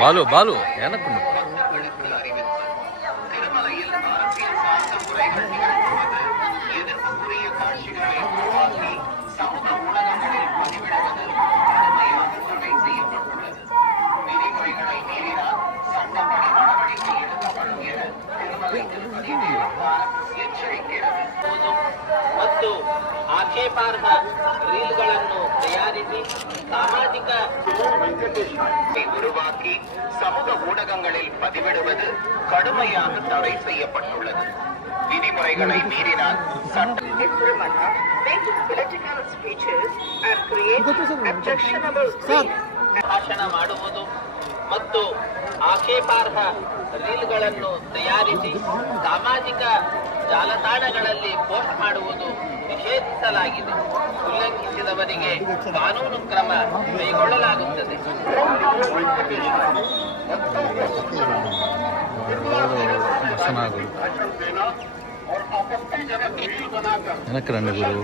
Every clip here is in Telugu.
బాలు బాలు எனக்குன்னு ಮತ್ತು ಆಕ್ಷೇಪಾರ್ಹ ರೀಲ್ಗಳನ್ನು ತಯಾರಿಸಿ ಸಾಮಾಜಿಕ உருவாக்கி சமூக ஊடகங்களில் பதிவிடுவது கடுமையாக தடை செய்யப்பட்டுள்ளது. விதிமுறைகளை மீறினால் ಭಾಷಣ ಮಾಡುವುದು ಮತ್ತು ಆಕ್ಷೇಪಾರ್ಹ ರೀಲ್ಗಳನ್ನು ತಯಾರಿಸಿ ಸಾಮಾಜಿಕ ಜಾಲತಾಣಗಳಲ್ಲಿ ಪೋಸ್ಟ್ ಮಾಡುವುದು ನಿಷೇಧಿಸಲಾಗಿದೆ. ಉಲ್ಲಂಘಿಸಿದವರಿಗೆ ಕಾನೂನು ಕ್ರಮ ಕೈಗೊಳ್ಳಲಾಗುತ್ತದೆ. எனக்கு ரெண்டு குரு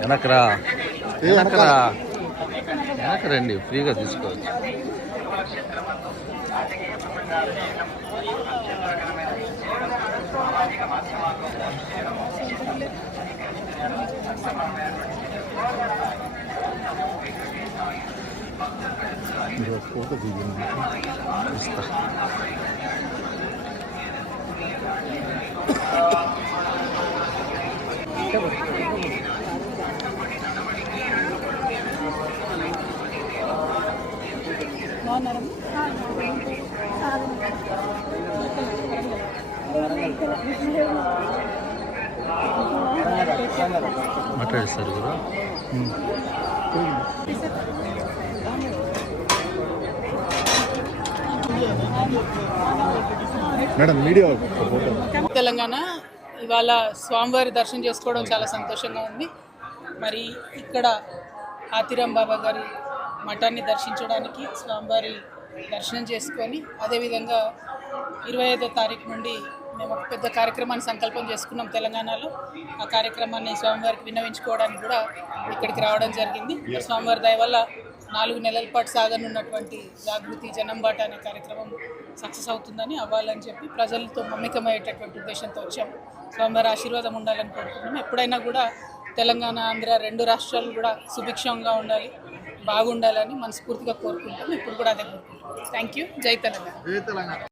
వెనకరా వెనకరా వెనక రండి, ఫ్రీగా తీసుకోవచ్చు. ఫోటో దిగింది ఇస్తా. మాట్లాడిస్తారు కదా మేడం. మీడియా తెలంగాణ ఇవాళ స్వామివారి దర్శనం చేసుకోవడం చాలా సంతోషంగా ఉంది. మరి ఇక్కడ ఆతిరాం బాబా గారి మఠాన్ని దర్శించడానికి స్వామివారి దర్శనం చేసుకొని అదేవిధంగా 25వ తారీఖు నుండి మేము ఒక పెద్ద కార్యక్రమాన్ని సంకల్పం చేసుకున్నాం తెలంగాణలో. ఆ కార్యక్రమాన్ని స్వామివారికి విన్నవించుకోవడానికి కూడా ఇక్కడికి రావడం జరిగింది. స్వామివారి దయ వల్ల 4 నెలల పాటు సాగనున్నటువంటి జాగృతి జనంబాట అనే కార్యక్రమం సక్సెస్ అవుతుందని, అవ్వాలని చెప్పి ప్రజలతో మమ్మికమయ్యేటటువంటి ఉద్దేశంతో వచ్చాము. స్వామివారి ఆశీర్వాదం ఉండాలని కోరుకుంటున్నాం. ఎప్పుడైనా కూడా తెలంగాణ ఆంధ్ర 2 రాష్ట్రాలు కూడా సుభిక్షంగా ఉండాలి, బాగుండాలని మనస్ఫూర్తిగా కోరుకుంటాం. ఇప్పుడు కూడా అదే కోరుకుంటున్నాం. Thank you. జై తెలంగాణ.